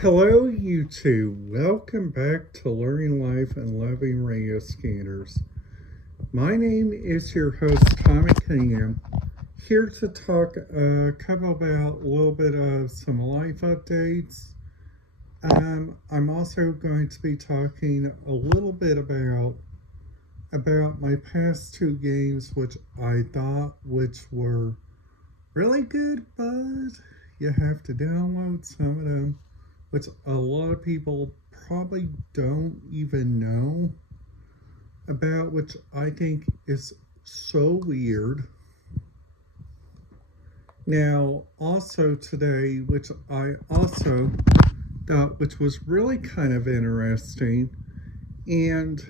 Hello, YouTube. Welcome back to Learning Life and Loving Radio Scanners. My name is your host, Tommy Cunningham, here to talk a little bit of some life updates. I'm also going to be talking a little bit about my past two games, which I thought were really good, but you have to download some of them, which a lot of people probably don't even know about, which I think is so weird. Now, also today, which I also thought, which was really kind of interesting, and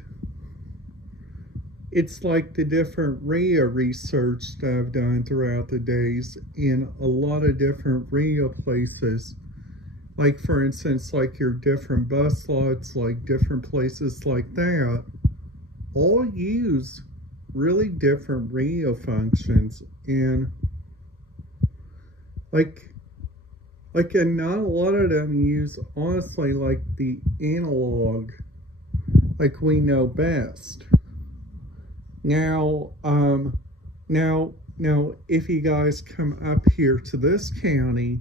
it's like the different RIA research that I've done throughout the days in a lot of different RIA places. Like, for instance, like your different bus lots, like different places like that, all use really different RIA functions. And and not a lot of them use, honestly, like the analog, like we know best. Now, if you guys come up here to this county,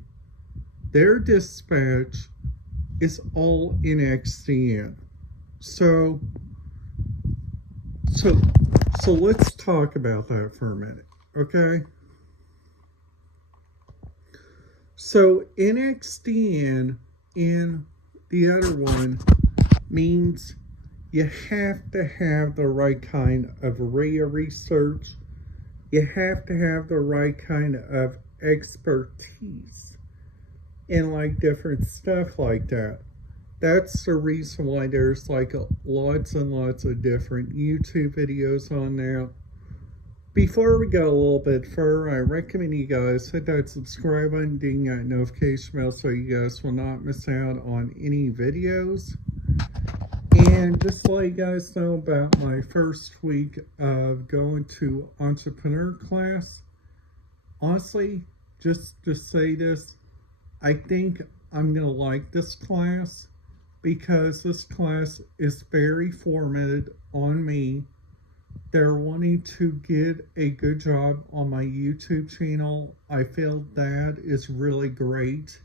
their dispatch is all in XDN. So let's talk about that for a minute, okay? So NXDN in the other one means you have to have the right kind of RIA research. You have to have the right kind of expertise in like different stuff like that. That's the reason why there's like lots and lots of different YouTube videos on that. Before we go a little bit further, I recommend you guys hit that subscribe button, ding that notification bell so you guys will not miss out on any videos. And just to let you guys know about my first week of going to entrepreneur class, honestly, just to say this, I think I'm going to like this class because this class is very formatted on me. They're wanting to get a good job on my YouTube channel. I feel that is really great.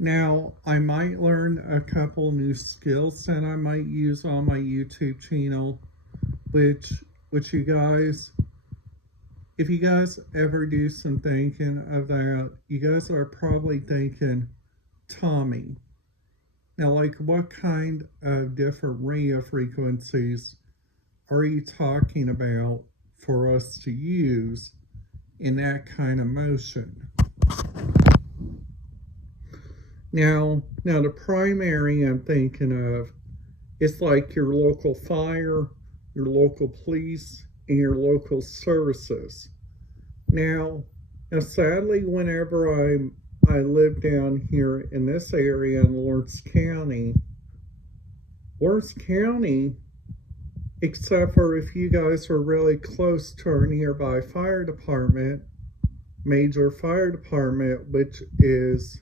Now, I might learn a couple new skills that I might use on my YouTube channel, which you guys, if you guys ever do some thinking of that, you guys are probably thinking, Tommy, now like what kind of different RIA frequencies are you talking about for us to use in that kind of motion? Now the primary I'm thinking of is like your local fire, your local police, and your local services. Now sadly, whenever I live down here in this area in Lawrence County, except for if you guys are really close to our nearby fire department, major fire department, which is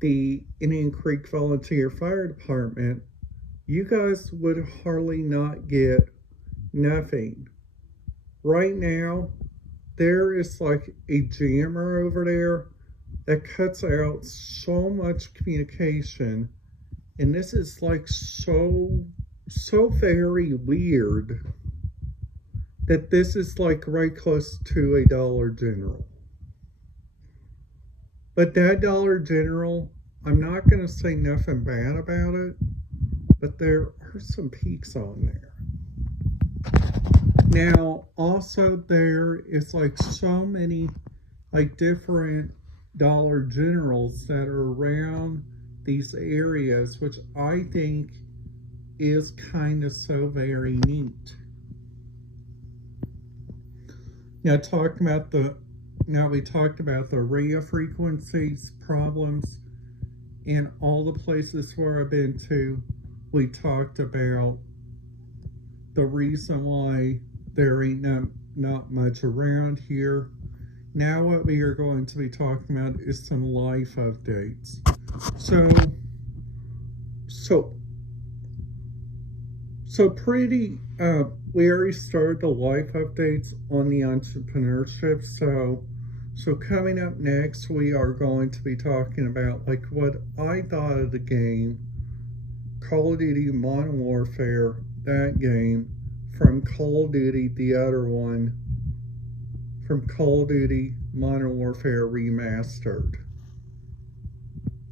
the Indian Creek Volunteer Fire Department, you guys would hardly not get nothing. Right now, there is like a jammer over there that cuts out so much communication, and this is like so very weird that this is like right close to a Dollar General. But that Dollar General, I'm not going to say nothing bad about it, but there are some peaks on there. Now, also there is like so many like different Dollar Generals that are around these areas, which I think is kind of so very neat. Now we talked about the RIA frequencies problems in all the places where I've been to. We talked about the reason why there ain't not much around here. Now what we are going to be talking about is some life updates. So, so, so pretty, we already started the life updates on the entrepreneurship. So coming up next, we are going to be talking about like what I thought of the game, Call of Duty Modern Warfare, that game, from Call of Duty, the other one, from Call of Duty Modern Warfare Remastered.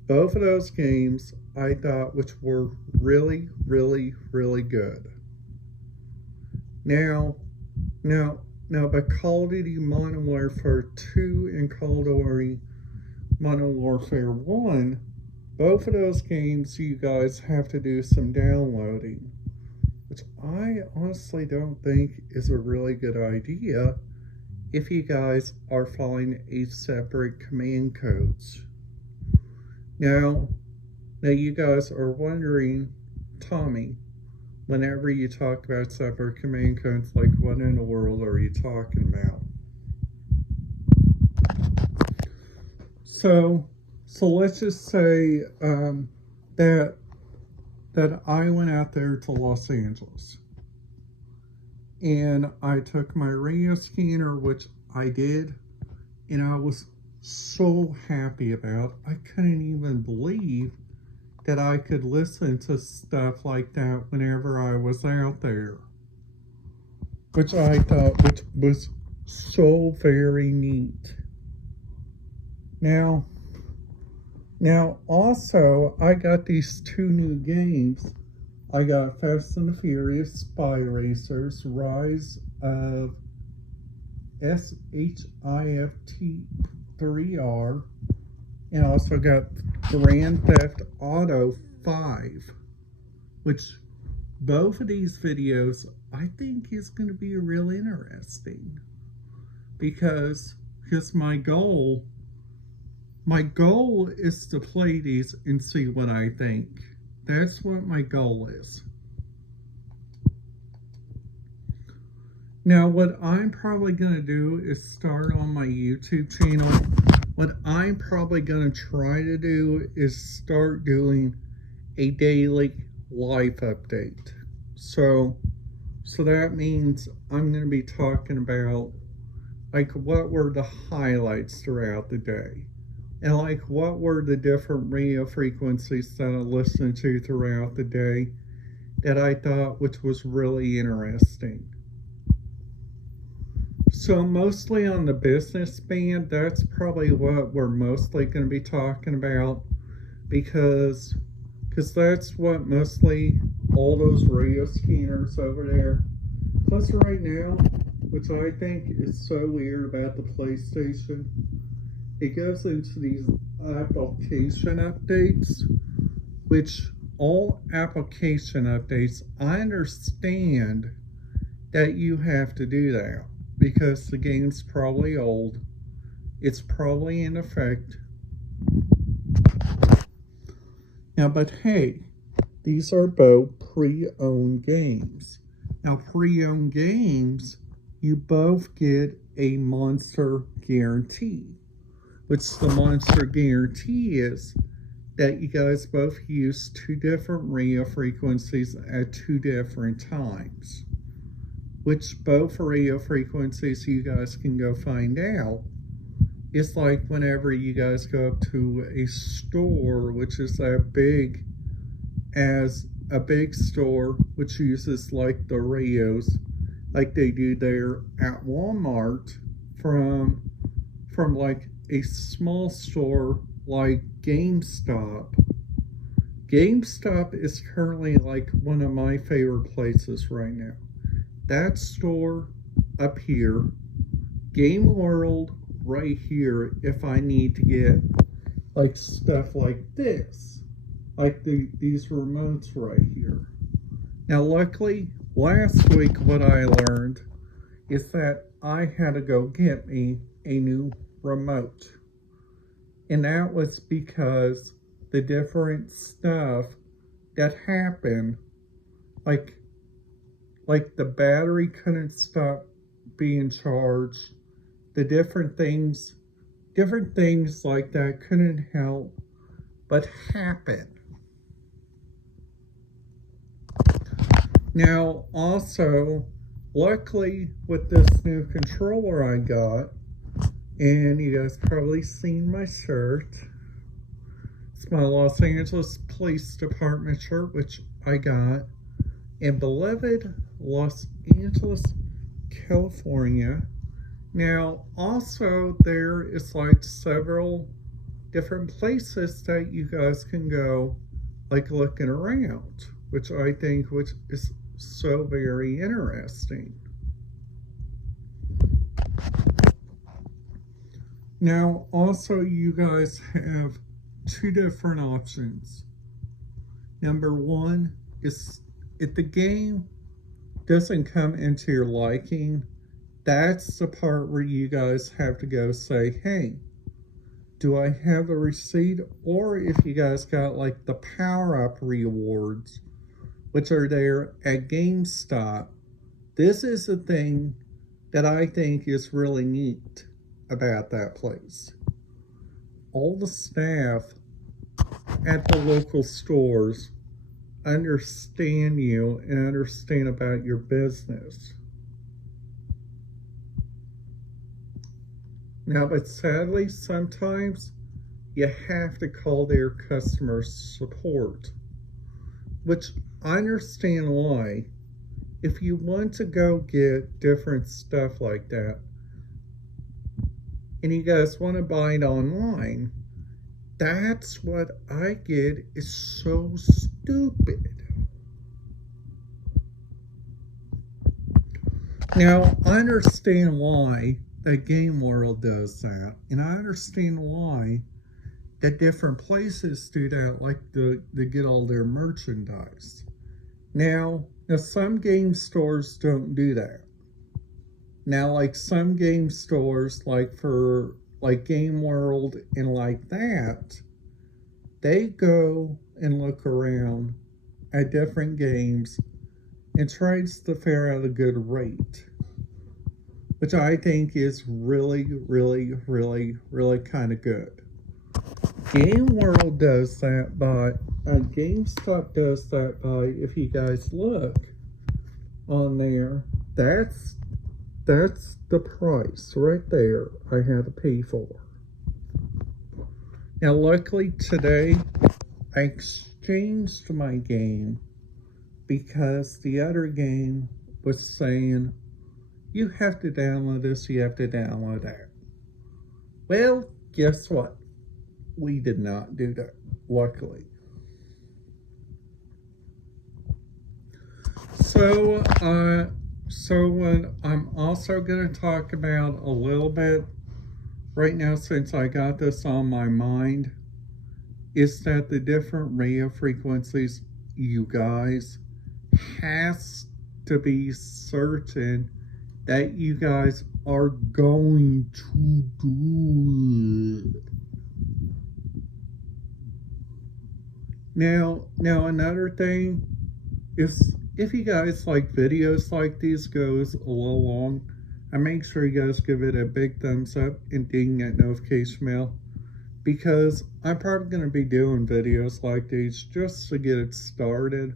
Both of those games I thought which were really, really, really good. Now, but Call of Duty Modern Warfare 2 and Call of Duty Modern Warfare 1, both of those games you guys have to do some downloading, which I honestly don't think is a really good idea if you guys are following a separate command codes. Now you guys are wondering, Tommy, whenever you talk about separate command codes, like what in the world are you talking about? So let's just say that I went out there to Los Angeles and I took my radio scanner, which I did, and I was so happy about. I couldn't even believe that I could listen to stuff like that whenever I was out there, which I thought which was so very neat. Now also I got these two new games. I got Fast and the Furious Spy Racers, Rise of SHIFT 3R, and also got Grand Theft Auto 5, which both of these videos I think is going to be real interesting because my goal is to play these and see what I think. That's what my goal is. Now, what I'm probably going to do is start on my YouTube channel. What I'm probably going to try to do is start doing a daily life update. So that means I'm going to be talking about like what were the highlights throughout the day, and like what were the different radio frequencies that I listened to throughout the day that I thought which was really interesting. So mostly on the business band, that's probably what we're mostly going to be talking about because that's what mostly all those radio scanners over there. Plus right now, which I think is so weird about the PlayStation, it goes into these application updates, which all application updates, I understand that you have to do that because the game's probably old. It's probably in effect. Now, but hey, these are both pre-owned games. Now, pre-owned games, you both get a monster guarantee, which the monster guarantee is that you guys both use two different radio frequencies at two different times, which both radio frequencies you guys can go find out. It's like whenever you guys go up to a store, which is as big as a big store, which uses like the radios, like they do there at Walmart, from like a small store like GameStop. GameStop is currently like one of my favorite places right now. That store up here, Game World right here, if I need to get like stuff like this, like these remotes right here. Now luckily, last week what I learned is that I had to go get me a new remote. And that was because the different stuff that happened, like the battery couldn't stop being charged, the different things like that couldn't help but happen. Now, also, luckily with this new controller I got, and you guys probably seen my shirt. It's my Los Angeles Police Department shirt, which I got in beloved Los Angeles, California. Now, also, there is like several different places that you guys can go, like looking around, which I think is so very interesting. Now, also, you guys have two different options. Number one is if the game doesn't come into your liking, that's the part where you guys have to go say, hey, do I have a receipt? Or if you guys got like the power-up rewards, which are there at GameStop, this is the thing that I think is really neat about that place. All the staff at the local stores understand you and understand about your business. Now, but sadly, sometimes you have to call their customer support, which I understand why. If you want to go get different stuff like that, and you guys want to buy it online, that's what I get is so stupid. Now, I understand why the game world does that, and I understand why the different places do that, like they get all their merchandise. Now, some game stores don't do that. Now, like some game stores, like for like Game World and like that, they go and look around at different games and tries to figure out a good rate, which I think is really, really, really, really kind of good. Game World does that by, GameStop does that by, if you guys look on there, that's the price right there I had to pay for. Now, luckily today, I exchanged my game because the other game was saying, you have to download this, you have to download that. Well, guess what? We did not do that, luckily. So I'm also going to talk about a little bit right now, since I got this on my mind, is that the different radio frequencies, you guys, has to be certain that you guys are going to do it. Now another thing is, if you guys like videos like these goes a little long, I make sure you guys give it a big thumbs up and ding that notification bell, because I'm probably going to be doing videos like these just to get it started,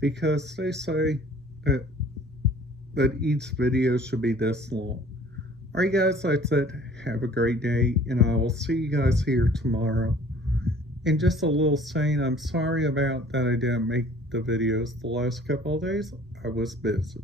because they say that each video should be this long. Alright guys, that's it. Have a great day, and I will see you guys here tomorrow. And just a little saying, I'm sorry about that I didn't make the videos the last couple of days. I was busy.